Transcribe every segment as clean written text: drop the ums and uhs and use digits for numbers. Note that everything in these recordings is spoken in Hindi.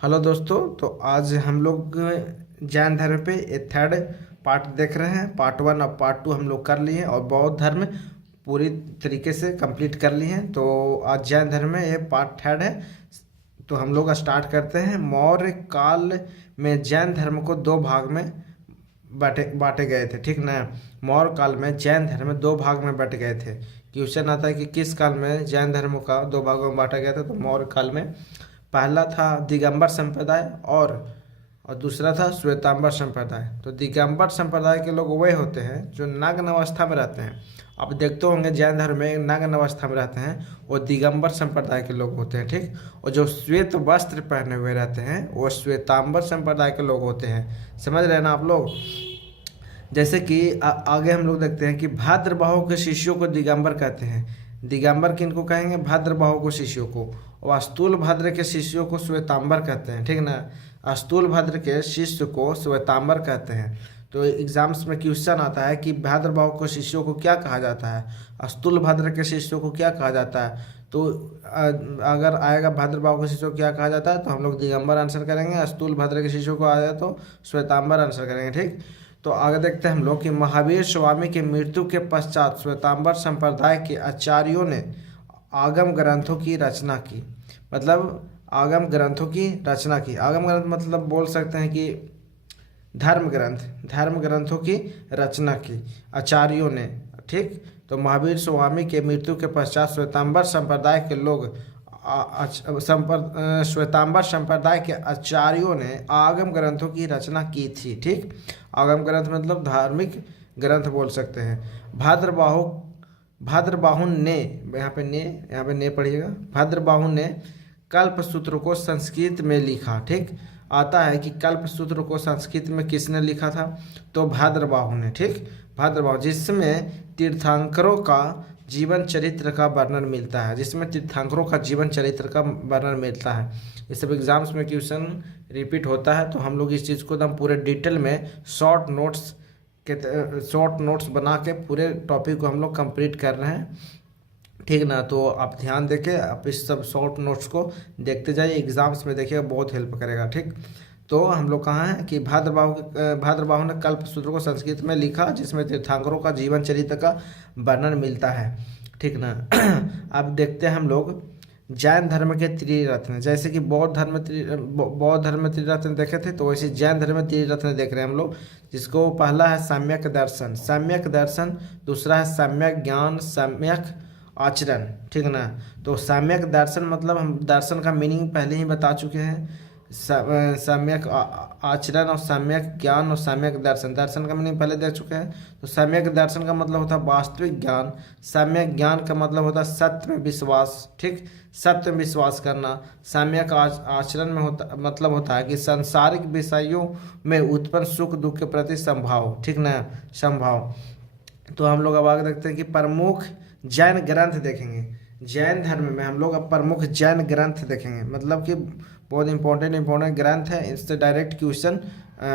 हेलो दोस्तों। तो आज हम लोग जैन धर्म पे थर्ड पार्ट देख रहे हैं। पार्ट वन और पार्ट टू हम लोग कर लिए हैं और बौद्ध धर्म पूरी तरीके से कंप्लीट कर लिए हैं। तो आज जैन धर्म में ये पार्ट थर्ड है। तो हम लोग स्टार्ट करते हैं। मौर्य काल में जैन धर्म को दो भाग में बांटे बांटे गए थे, ठीक ना। मौर्य काल में जैन धर्म दो भाग में बट गए थे। क्वेश्चन आता है कि किस काल में जैन धर्म का दो भागों में बांटा गया था। तो मौर्य काल में पहला था दिगंबर संप्रदाय और दूसरा था श्वेतांबर संप्रदाय। तो दिगंबर संप्रदाय के लोग वही होते हैं जो नग्न अवस्था में रहते हैं। आप देखते होंगे जैन धर्म में नग्न अवस्था में रहते हैं, वो दिगंबर संप्रदाय के लोग होते हैं, ठीक। और जो श्वेत वस्त्र पहने हुए रहते हैं वो श्वेतांबर संप्रदाय के लोग होते हैं। समझ रहे हैं ना आप लोग। जैसे कि आगे हम लोग देखते हैं कि भाद्रबाहु के शिष्यों को दिगंबर कहते हैं। दिगंबर किनको कहेंगे? भाद्रबाहु को शिष्यों को। और स्थूल भद्र के शिष्यों को श्वेतांबर कहते हैं, ठीक ना। स्थूल भद्र के शिष्य को श्वेतांबर कहते हैं। तो एग्जाम्स में क्वेश्चन आता है कि भाद्रबाहु को शिष्यों को क्या कहा जाता है, स्थूल भद्र के शिष्यों को क्या कहा जाता है। तो अगर आएगा भाद्रबाहु के शिष्यों को क्या कहा जाता है तो हम लोग दिगंबर आंसर करेंगे। स्थूल भद्र के शिष्यों को आया तो श्वेतांबर आंसर करेंगे, ठीक। तो आगे देखते हैं हम लोग कि महावीर स्वामी की मृत्यु के पश्चात श्वेतांबर संप्रदाय के आचार्यों ने आगम ग्रंथों की रचना की। मतलब आगम ग्रंथों की रचना की। आगम ग्रंथ मतलब बोल सकते हैं कि धर्म ग्रंथों की रचना की आचार्यों ने, ठीक। तो महावीर स्वामी के मृत्यु के पश्चात श्वेतांबर संप्रदाय के लोग श्वेतांबर संप्रदाय के आचार्यों ने आगम ग्रंथों की रचना की थी, ठीक। आगम ग्रंथ मतलब धार्मिक ग्रंथ बोल सकते हैं। भाद्रबाहु ने, यहाँ पे ने पढ़िएगा। भाद्रबाहु ने कल्प सूत्र को संस्कृत में लिखा, ठीक। आता है कि कल्प सूत्र को संस्कृत में किसने लिखा था? तो भाद्रबाहु ने, ठीक। भाद्रबाहु, जिसमें तीर्थंकरों का जीवन चरित्र का वर्णन मिलता है, जिसमें तीर्थंकरों का जीवन चरित्र का वर्णन मिलता है। ये सब एग्जाम्स में क्वेश्चन रिपीट होता है। तो हम लोग इस चीज़ को एकदम पूरे डिटेल में शॉर्ट नोट्स बना के पूरे टॉपिक को हम लोग कंप्लीट कर रहे हैं, ठीक ना। तो आप ध्यान देके आप इस सब शॉर्ट नोट्स को देखते जाइए, एग्जाम्स में देखिएगा, बहुत हेल्प करेगा, ठीक। तो हम लोग कहाँ हैं कि भाद्रबाहु ने कल्प सूत्र को संस्कृत में लिखा, जिसमें तीर्थंकरों का जीवन चरित्र का वर्णन मिलता है, ठीक ना। अब देखते हैं हम लोग जैन धर्म के त्रिरत्न। जैसे कि बौद्ध धर्म में त्रिरत्न देखे थे, तो वैसे जैन धर्म में त्रिरत्न देख रहे हैं हम लोग। जिसको पहला है सम्यक दर्शन, दूसरा है सम्यक ज्ञान, सम्यक आचरण, ठीक ना। तो सम्यक दर्शन मतलब हम दर्शन का मीनिंग पहले ही बता चुके हैं। सम्यक आचरण और सम्यक ज्ञान और सम्यक दर्शन का मीनिंग पहले देख चुके हैं। तो सम्यक दर्शन का मतलब होता है वास्तविक ज्ञान। सम्यक ज्ञान का मतलब होता है सत्य में विश्वास, ठीक। सत्य में विश्वास करना। सम्यक आचरण में मतलब होता है कि सांसारिक विषयों में उत्पन्न सुख दुख के प्रति संभाव, ठीक ना, संभाव। तो हम लोग अब आगे देखते हैं कि प्रमुख जैन ग्रंथ देखेंगे। जैन धर्म में हम लोग अब प्रमुख जैन ग्रंथ देखेंगे, मतलब कि बहुत इंपॉर्टेंट ग्रंथ है। इससे डायरेक्ट क्वेश्चन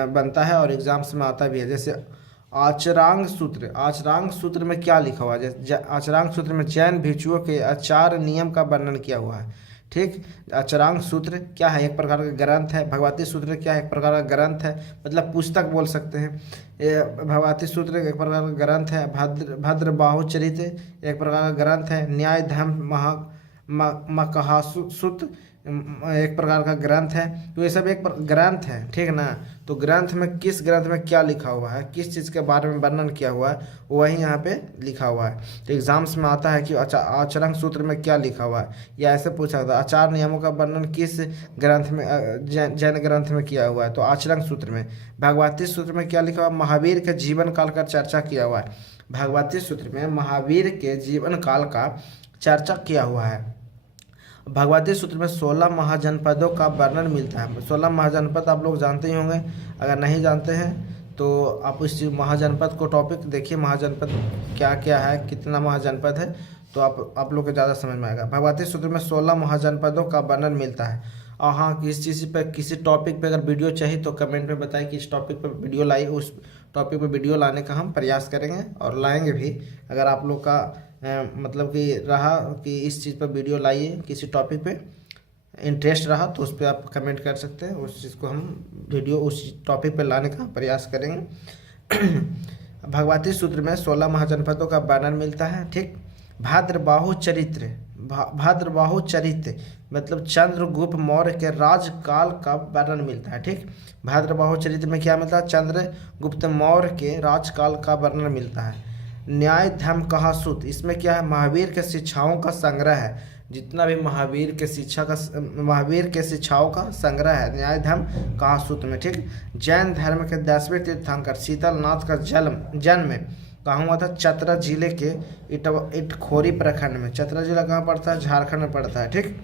बनता है और एग्जाम्स में आता भी है। जैसे आचरांग सूत्र में क्या लिखा हुआ है? आचरांग सूत्र में जैन भिक्षुओं के आचार नियम का वर्णन किया हुआ है, ठीक। आचरांग सूत्र क्या है? एक प्रकार का ग्रंथ है। भगवती सूत्र क्या है? एक प्रकार का ग्रंथ है, मतलब पुस्तक बोल सकते हैं। ये भगवती सूत्र एक प्रकार का ग्रंथ है। भद्रबाहु चरित एक प्रकार का ग्रंथ है। न्याय धर्म महाकहासुत एक प्रकार का ग्रंथ है। तो ये सब एक ग्रंथ है, ठीक ना। तो ग्रंथ में किस ग्रंथ में क्या लिखा हुआ है, किस चीज़ के बारे में वर्णन किया हुआ है, वही यहाँ पे लिखा हुआ है। तो एग्जाम्स में आता है कि आचरण सूत्र में क्या लिखा हुआ है, या ऐसे पूछा था आचार नियमों का वर्णन किस ग्रंथ में, जैन ग्रंथ में किया हुआ है। तो आचरण सूत्र में। भगवती सूत्र में क्या लिखा हुआ है? महावीर के जीवन काल का चर्चा किया हुआ है। भगवती सूत्र में महावीर के जीवन काल का चर्चा किया हुआ है। भगवती सूत्र में 16 महाजनपदों का वर्णन मिलता है। 16 महाजनपद आप लोग जानते ही होंगे। अगर नहीं जानते हैं तो आप इस महाजनपद को टॉपिक देखिए, महाजनपद क्या क्या है, कितना महाजनपद है, तो आप लोग को ज़्यादा समझ में आएगा। भगवती सूत्र में 16 महाजनपदों का वर्णन मिलता है। और हाँ, किस चीज़ पे, किसी टॉपिक पे अगर वीडियो चाहिए तो कमेंट में बताएं कि इस टॉपिक पर वीडियो लाइए। उस टॉपिक पे वीडियो लाने का हम प्रयास करेंगे और लाएंगे भी। अगर आप लोग का मतलब कि रहा कि इस चीज़ पर वीडियो लाइए किसी टॉपिक पे, इंटरेस्ट रहा तो उस पर आप कमेंट कर सकते हैं, उस चीज़ को हम वीडियो उस टॉपिक पर लाने का प्रयास करेंगे। भगवती सूत्र में 16 महाजनपदों का वर्णन मिलता है, ठीक। भाद्रबाहु चरित्र, भाद्रबाहु चरित्र मतलब चंद्रगुप्त मौर्य के राजकाल का वर्णन मिलता है, ठीक। भाद्रबाहु चरित्र में क्या मिलता है? चंद्रगुप्त मौर्य के राजकाल का वर्णन मिलता है। न्याय धर्म कहा सूत्र, इसमें क्या है? महावीर के शिक्षाओं का संग्रह है, जितना भी महावीर के शिक्षाओं का संग्रह है न्याय धर्म कहा सूत्र में, ठीक। जैन धर्म के 10वें तीर्थंकर शीतलनाथ का जन्म कहाँ हुआ था? चतरा जिले के इटखोरी प्रखंड में। चतरा जिला कहाँ पड़ता है? झारखंड में पड़ता है, ठीक।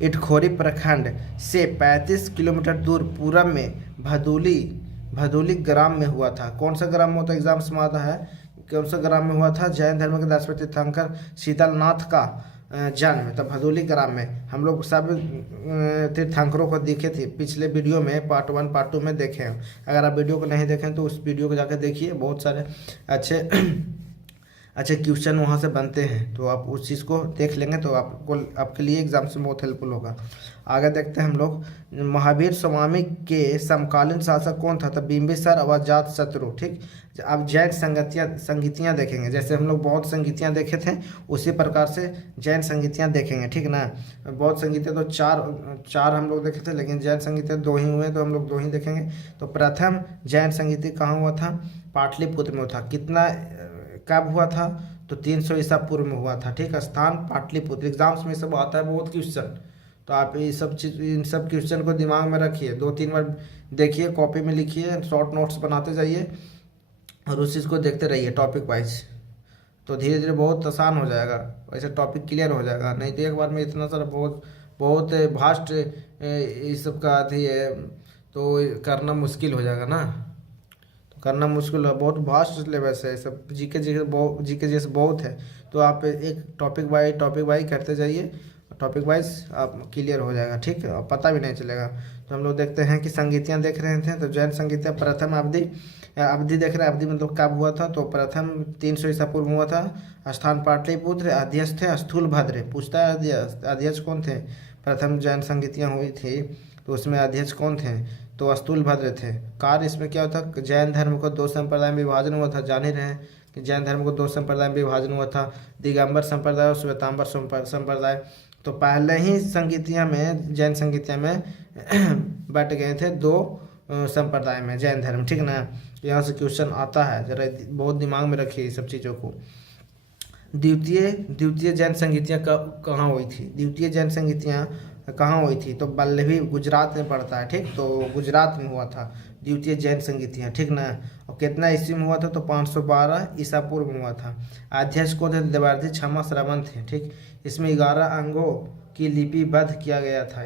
इटखोरी प्रखंड से 35 किलोमीटर दूर पूरब में भदोली ग्राम में हुआ था। कौन सा ग्राम में होता है? एग्जाम्स में आता है, कौन सा ग्राम में हुआ था? जैन धर्म के 10वें तीर्थंकर शीतलनाथ का जन्म तब भदोली ग्राम में। हम लोग सब तीर्थंकरों को देखे थे पिछले वीडियो में, पार्ट 1 पार्ट 2 में देखे हैं। अगर आप वीडियो को नहीं देखें तो उस वीडियो को जाकर देखिए, बहुत सारे अच्छे अच्छे क्वेश्चन वहाँ से बनते हैं, तो आप उस चीज़ को देख लेंगे तो आपके लिए एग्जाम्स में बहुत हेल्पफुल होगा। आगे देखते हैं हम लोग। महावीर स्वामी के समकालीन शासक कौन था? तो बिंबिसार और अजातशत्रु, ठीक। अब जैन संगीतियाँ देखेंगे, जैसे हम लोग बौद्ध संगीतियाँ देखे थे उसी प्रकार से जैन संगीतियाँ देखेंगे, ठीक ना। बौद्ध संगीतियाँ तो चार हम लोग देखे थे, लेकिन जैन संगीतियाँ 2 ही हुए, तो हम लोग 2 ही देखेंगे। तो प्रथम जैन संगीति कहाँ हुआ था? पाटलिपुत्र में था। कितना कब हुआ था? तो 300 ईसा पूर्व में हुआ था, ठीक। स्थान पाटलिपुत्र। एग्जाम्स में सब आता है बहुत क्वेश्चन, तो आप इन सब क्वेश्चन को दिमाग में रखिए, 2-3 बार देखिए, कॉपी में लिखिए, शॉर्ट नोट्स बनाते जाइए और उस चीज़ को देखते रहिए टॉपिक वाइज, तो धीरे धीरे बहुत आसान हो जाएगा, वैसे टॉपिक क्लियर हो जाएगा। नहीं तो एक बार में इतना सारा बहुत भास्ट इस सब का अथी है तो करना मुश्किल हो जाएगा ना, तो करना मुश्किल है, बहुत भास्ट सिलेबस है सब, जीके जैसे बहुत है। तो आप एक टॉपिक वाइज करते जाइए, टॉपिक वाइज आप क्लियर हो जाएगा, ठीक है, पता भी नहीं चलेगा। तो हम लोग देखते हैं कि संगीतियाँ देख रहे थे, तो जैन संगीतियाँ प्रथम अवधि देख रहे हैं। अवधि मतलब कब हुआ था? तो प्रथम 300 ईसा पूर्व हुआ था। स्थान पाटलिपुत्र। अध्यक्ष थे स्थूलभद्र। पूछता है अध्यक्ष कौन थे? प्रथम जैन संगीतियाँ हुई थी तो उसमें अध्यक्ष कौन थे? तो स्थूलभद्र थे। कार्य इसमें क्या होता? जैन धर्म को 2 संप्रदाय में विभाजन हुआ था, जान ही रहे हैं कि जैन धर्म को 2 संप्रदाय में विभाजन हुआ था, दिगंबर संप्रदाय और श्वेतांबर संप्रदाय। तो पहले ही जैन संगीतियाँ में बट गए थे 2 संप्रदाय में जैन धर्म, ठीक ना। यहाँ से क्वेश्चन आता है, जरा बहुत दिमाग में रखिए ये सब चीज़ों को। द्वितीय जैन संगीतियाँ कहाँ हुई थी? द्वितीय जैन संगीतियाँ कहाँ हुई थी? तो बल्लभी गुजरात में पड़ता है, ठीक। तो गुजरात में हुआ था द्वितीय जैन संगीतियाँ, ठीक ना। और कितना ईस्वी में हुआ था? तो 512 ईसा पूर्व में हुआ था। अध्यक्ष को थे देवार्थी क्षमा श्रवण थे, ठीक। इसमें 11 अंगों की लिपिबद्ध किया गया था,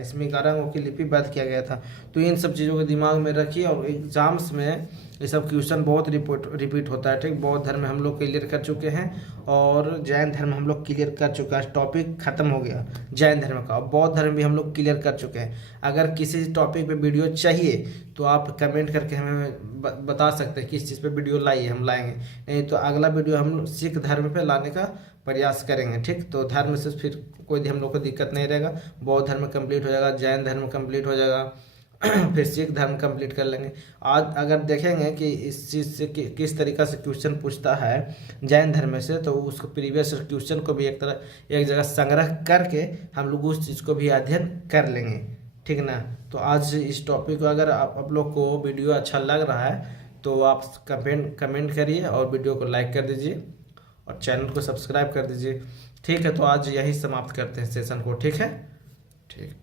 किया गया था। तो इन सब चीज़ों को दिमाग में रखिए, और एग्जाम्स में ये सब क्वेश्चन बहुत रिपीट होता है, ठीक। बौद्ध धर्म हम लोग क्लियर कर चुके हैं और जैन धर्म हम लोग क्लियर कर चुका है, टॉपिक खत्म हो गया जैन धर्म का। और बौद्ध धर्म भी हम लोग क्लियर कर चुके हैं। अगर किसी टॉपिक पे वीडियो चाहिए तो आप कमेंट करके हमें बता सकते हैं किस चीज़ पे वीडियो लाइए, हम लाएंगे। नहीं तो अगला वीडियो हम सिख धर्म पे लाने का प्रयास करेंगे, ठीक। तो धर्म से फिर कोई हम लोग को दिक्कत नहीं रहेगा। बौद्ध धर्म कंप्लीट हो जाएगा, जैन धर्म कंप्लीट हो जाएगा, फिर सिख धर्म कंप्लीट कर लेंगे। आज अगर देखेंगे कि इस चीज़ से किस तरीक़ा से क्वेश्चन पूछता है जैन धर्म से, तो उसको प्रीवियस क्वेश्चन को भी एक जगह संग्रह करके हम लोग उस चीज़ को भी अध्ययन कर लेंगे, ठीक ना। तो आज इस टॉपिक को अगर आप लोग को वीडियो अच्छा लग रहा है तो आप कमेंट करिए और वीडियो को लाइक कर दीजिए और चैनल को सब्सक्राइब कर दीजिए, ठीक है। तो आज यही समाप्त करते हैं सेशन को, ठीक है, ठीक।